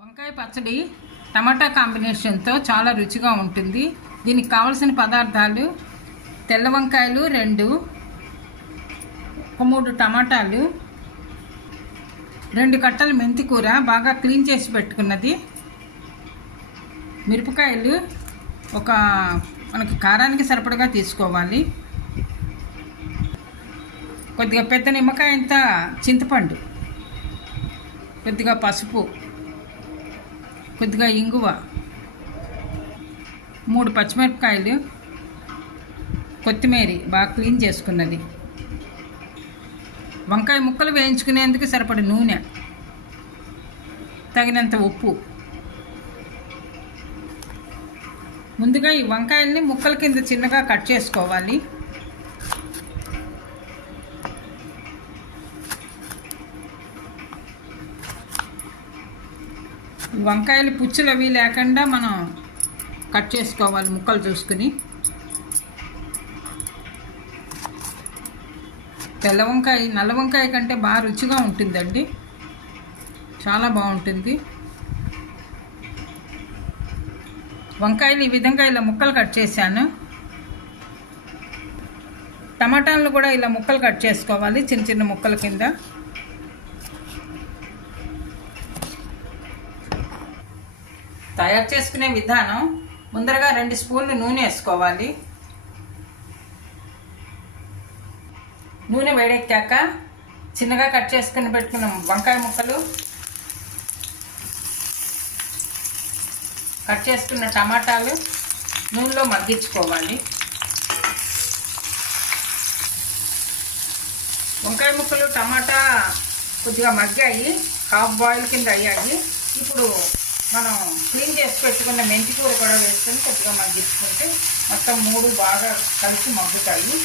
వంకాయ పచ్చడి టమాటా కాంబినేషన్తో చాలా రుచిగా ఉంటుంది. దీనికి కావలసిన పదార్థాలు తెల్ల వంకాయలు రెండు ఒక మూడు టమాటాలు రెండు కట్టలు మెంతి కూర బాగా క్లీన్ చేసి పెట్టుకున్నది. మిరపకాయలు ఒక మనకి కారానికి సరిపడగా తీసుకోవాలి. కొద్దిగా పెద్ద నిమ్మకాయ అంత చింతపండు కొద్దిగా పసుపు కొద్దిగా ఇంగువ. మూడు పచ్చిమిరపకాయలు. కొత్తిమీర బాగా క్లీన్ చేసుకున్నది. వంకాయ ముక్కలు వేయించుకునేందుకు సరిపడి నూనె. తగినంత ఉప్పు. ముందుగా ఈ వంకాయల్ని ముక్కల కింద చిన్నగా కట్ చేసుకోవాలి. వంకాయలు పుచ్చులు అవి లేకుండా మనం కట్ చేసుకోవాలి ముక్కలు చూసుకుని. తెల్ల వంకాయ నల్ల వంకాయ కంటే బాగా రుచిగా ఉంటుందండి. చాలా బాగుంటుంది. వంకాయలు ఈ విధంగా ఇలా ముక్కలు కట్ చేశాను. టమాటాలను కూడా ఇలా ముక్కలు కట్ చేసుకోవాలి చిన్న చిన్న ముక్కల కింద. తయారు చేసుకునే విధానం ముందరగా రెండు స్పూన్లు నూనె వేసుకోవాలి. నూనె వేడెక్కాక చిన్నగా కట్ చేసుకుని పెట్టుకున్న వంకాయ ముక్కలు కట్ చేసుకున్న టమాటాలు నూనెలో మగ్గించుకోవాలి. వంకాయ ముక్కలు టమాటా కొద్దిగా మగ్గాయి హాఫ్ బాయిల్ కింద అయ్యాయి. ఇప్పుడు మనం క్లీన్ చేసి పెట్టుకున్న మెంతి కూర కూడా వేసుకొని కొద్దిగా మగ్గించుకుంటే మొత్తం మూడు బాగా కలిసి మగ్గుతాయి.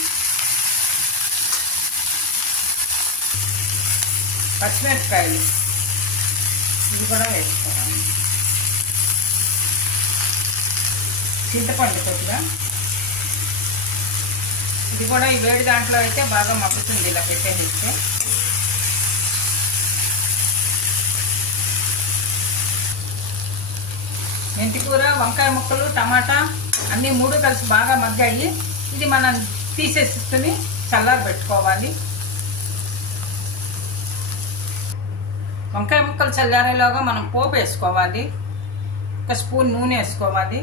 పచ్చిమిరపకాయలు. ఇవి కూడా వేసుకోవాలి. చింతపండు కొద్దిగా. ఇది కూడా ఈ వేడి దాంట్లో అయితే బాగా మగ్గుతుంది ఇలా పెట్టేసిస్తే. మెంతికూర వంకాయ ముక్కలు టమాటా అన్నీ మూడు కలిసి బాగా మగ్గాయి. ఇది మనం తీసేసుకుని చల్లారి పెట్టుకోవాలి. వంకాయ ముక్కలు చల్లారేలోగా మనం పోపు వేసుకోవాలి. ఒక స్పూన్ నూనె వేసుకోవాలి.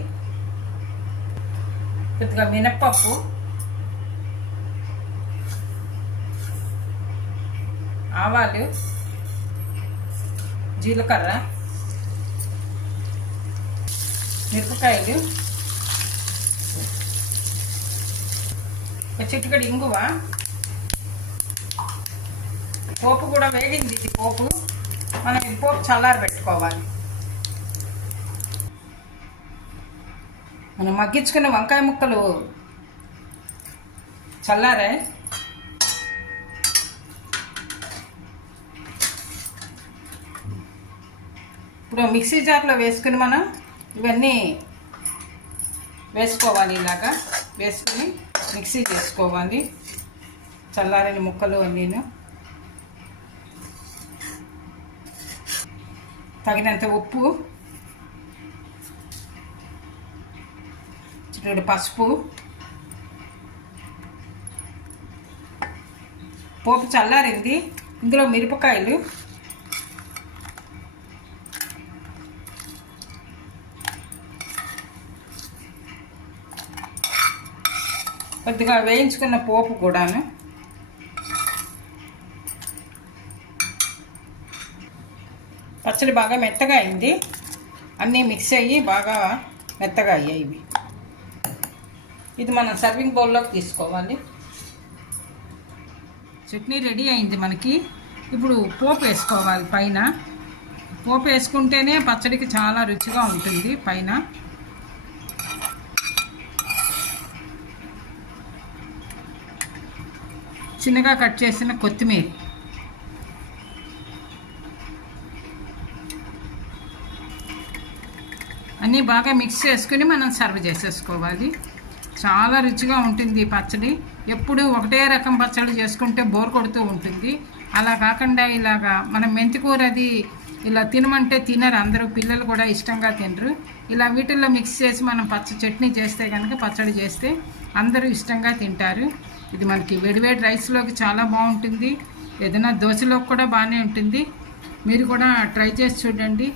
కొద్దిగా మినప్పప్పు. ఆవాలు జీలకర్ర. మిరపకాయలు. ఒక చిటికడి ఇంగువ. పోపు కూడా వేగింది ఇది పోపు. మనం ఇది పోపు చల్లారి పెట్టుకోవాలి. మనం మగ్గించుకున్న వంకాయ ముక్కలు చల్లారే. ఇప్పుడు మిక్సీ జార్లో వేసుకుని మనం ఇవన్నీ వేసుకోవాలి ఇలాగా. వేసుకుని మిక్సీ చేసుకోవాలి. చల్లారని ముక్కలు అన్నీను. తగినంత ఉప్పు. చిటికెడు పసుపు. పోపు చల్లారింది. ఇందులో మిరపకాయలు. కొద్దిగా వేయించుకున్న పోపు కూడాను. పచ్చడి బాగా మెత్తగా అయింది. అన్నీ మిక్స్ అయ్యి బాగా మెత్తగా అయ్యాయి ఇవి. ఇది మనం సర్వింగ్ బౌల్లోకి తీసుకోవాలి. చట్నీ రెడీ అయింది మనకి. ఇప్పుడు పోపు వేసుకోవాలి పైన. పోపు వేసుకుంటేనే పచ్చడికి చాలా రుచిగా ఉంటుంది పైన. చిన్నగా కట్ చేసిన కొత్తిమీర. అన్నీ బాగా మిక్స్ చేసుకుని మనం సర్వ్ చేసేసుకోవాలి. చాలా రుచిగా ఉంటుంది ఈ పచ్చడి. ఎప్పుడు ఒకటే రకం పచ్చడి చేసుకుంటే బోర్ కొడుతూ ఉంటుంది. అలా కాకుండా ఇలాగా మనం మెంతికూర అది ఇలా తినమంటే తినరు. అందరూ పిల్లలు కూడా ఇష్టంగా తినరు. ఇలా వీటిల్లో మిక్స్ చేసి మనం పచ్చ చట్నీ చేస్తే కనుక పచ్చడి చేస్తే అందరూ ఇష్టంగా తింటారు. ఇది మనకి వేడివేడి రైస్లోకి చాలా బాగుంటుంది. ఏదైనా దోశలోకి కూడా బాగానే ఉంటుంది. మీరు కూడా ట్రై చేసి చూడండి.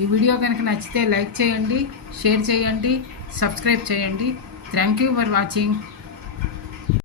ఈ వీడియో కనుక నచ్చితే లైక్ చేయండి షేర్ చేయండి సబ్స్క్రైబ్ చేయండి. Thank you for watching.